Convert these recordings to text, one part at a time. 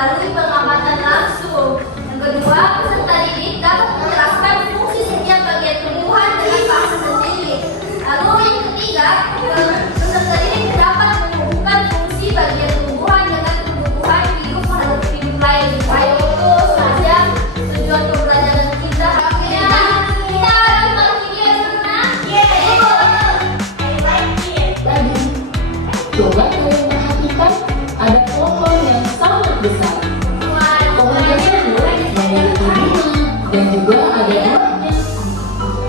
melalui pengamatan langsung. Yang kedua, peserta didik dapat menjelaskan fungsi setiap bagian tumbuhan dengan bahasa sendiri. Lalu yang ketiga, peserta didik dapat menghubungkan fungsi bagian tumbuhan dengan tumbuhan hidup makhluk hidup lain. Baik itu saja tujuan pembelajaran kita. Akhirnya kita nonton video senang. Coba kalian perhatikan ada pohon yang sangat besar. Pohon tersebut memiliki bunga dan juga ada buahnya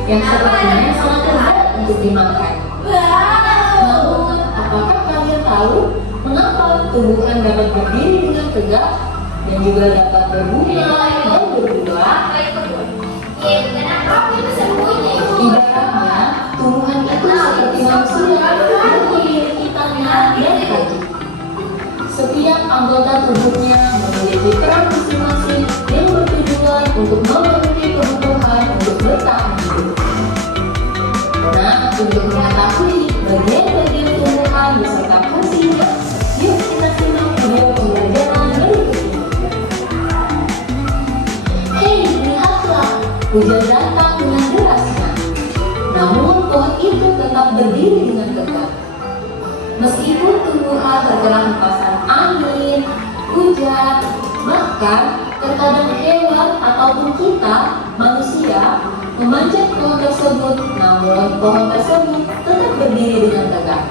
yang sepertinya sangat lezat untuk dimakan. Namun, apakah kalian tahu mengapa tumbuhan dapat berdiri dengan tegak dan juga dapat berbunga dan berbuah? Ibaratnya, tumbuhan itu seperti manusia yang memiliki tangan dan kaki. Setiap anggota tubuhnya memiliki peran masing-masing yang bertujuan untuk memenuhi kebutuhan untuk bertahan hidup. Nah, untuk mengetahui bagian-bagian tumbuhan beserta fungsinya, yuk kita simak video pembelajaran berikut ini. Hei, lihatlah, hujan datang dengan derasnya. Namun pohon itu tetap berdiri dengan tegak. Meskipun tumbuhan terkena hempasan angin, hujan, bahkan terkadang hewan ataupun kita, manusia, memanjat pohon tersebut, namun pohon tersebut tetap berdiri dengan tegak.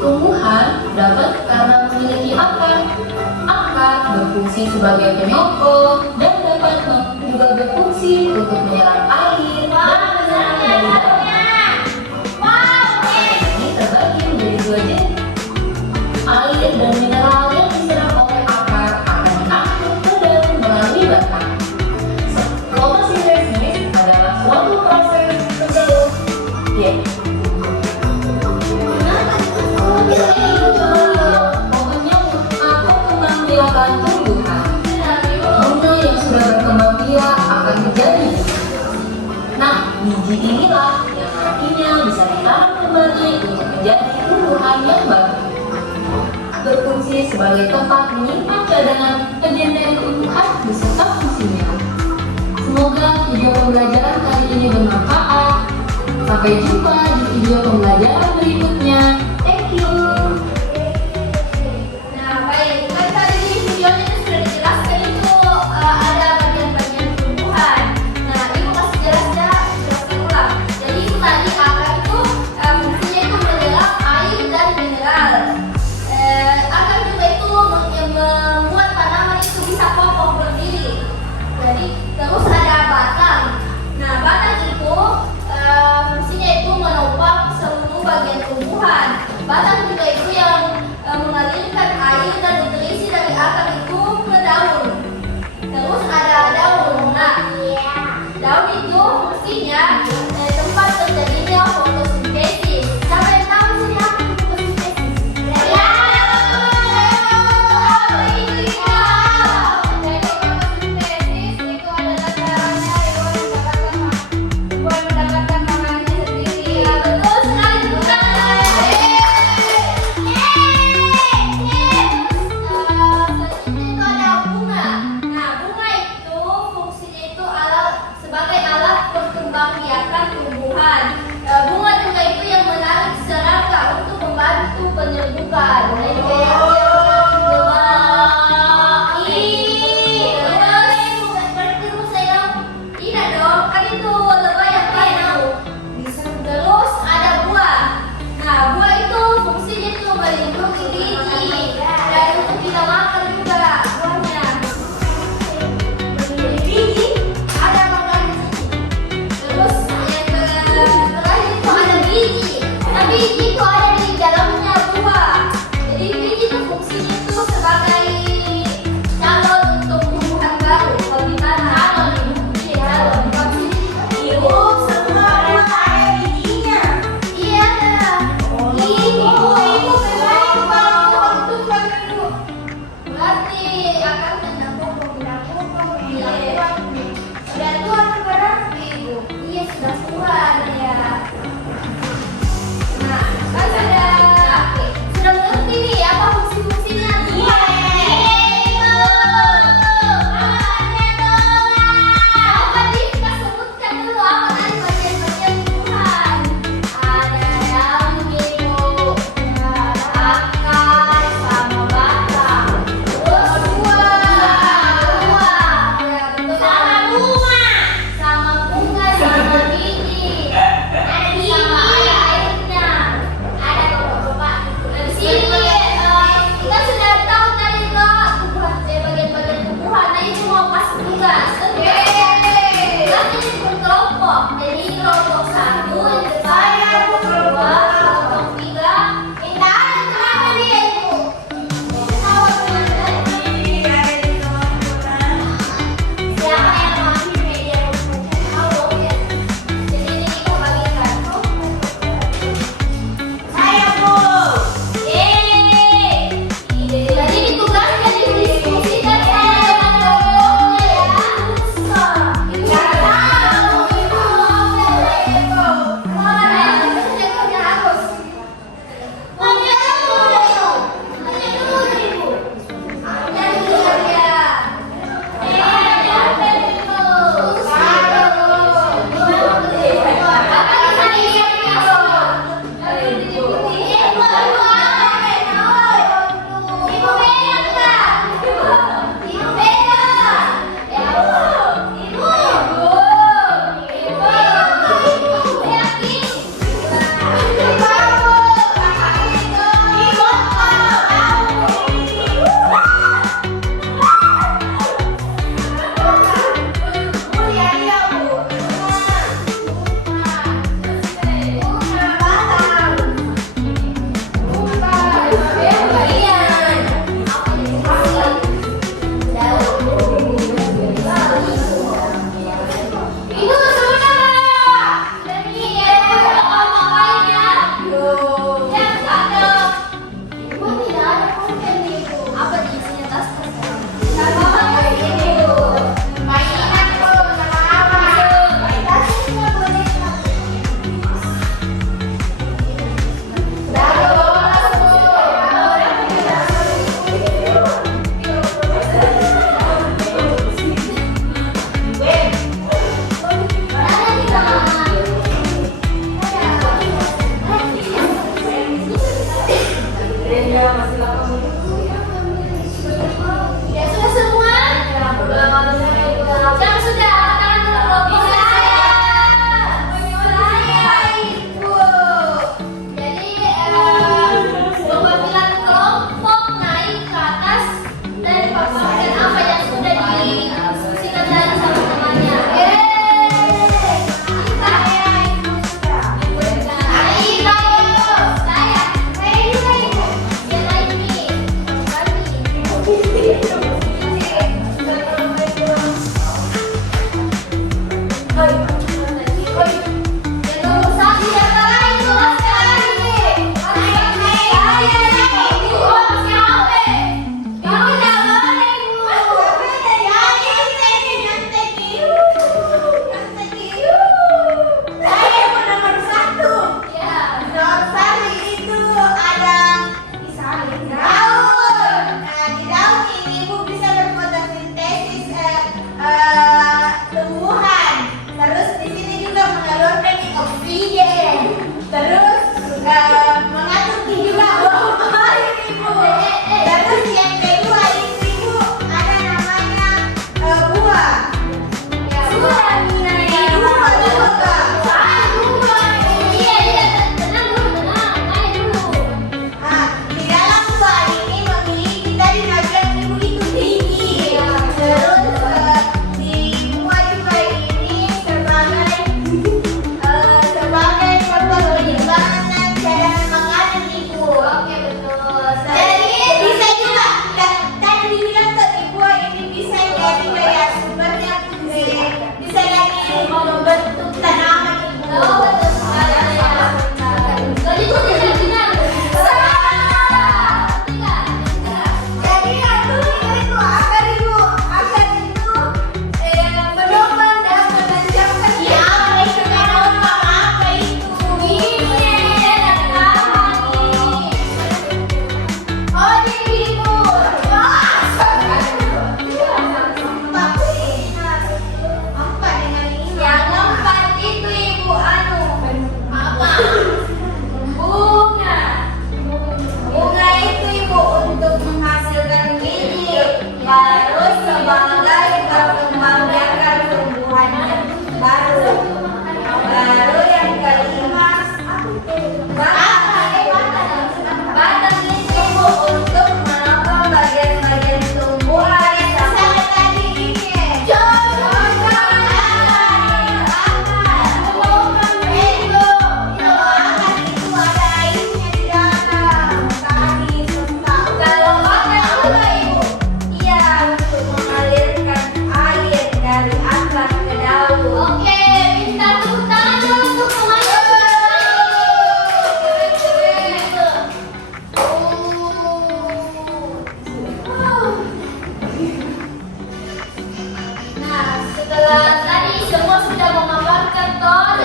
Tumbuhan dapat karena memiliki akar. Akar berfungsi sebagai penyokong dan dapat juga berfungsi untuk menyerap air dan mineral dari dalamnya. Ini terbagi menjadi dua jenis. Air dan mineral yang diserap oleh akar akan diangkut ke daun melalui batang. Fotosintesis adalah suatu proses terbaru. Pokoknya atau kembang biakan tumbuhan. Bunga yang sudah berkembang biak akan menjadi biji. Nah, biji inilah yang nantinya bisa ditanam kembali untuk menjadi tumbuhan yang baru. Berfungsi sebagai tempat menyimpan cadangan bagian dari tumbuhan beserta fungsinya. Semoga video pembelajaran kali ini bermanfaat. Sampai jumpa di video pembelajaran berikutnya. Thank you. Nah, baik. Kan tadi di videonya itu sudah dijelaskan itu ada bagian-bagian tumbuhan. Nah, ibu kasih jelaskan ulang. Jadi itu tadi akar itu fungsinya itu menyerap air dan mineral. Akar juga itu membuat tanaman itu bisa kokoh berdiri. Jadi terus ada batang. Nah, batang itu fungsinya itu menopang seluruh bagian tumbuhan.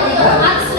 jadi otomatis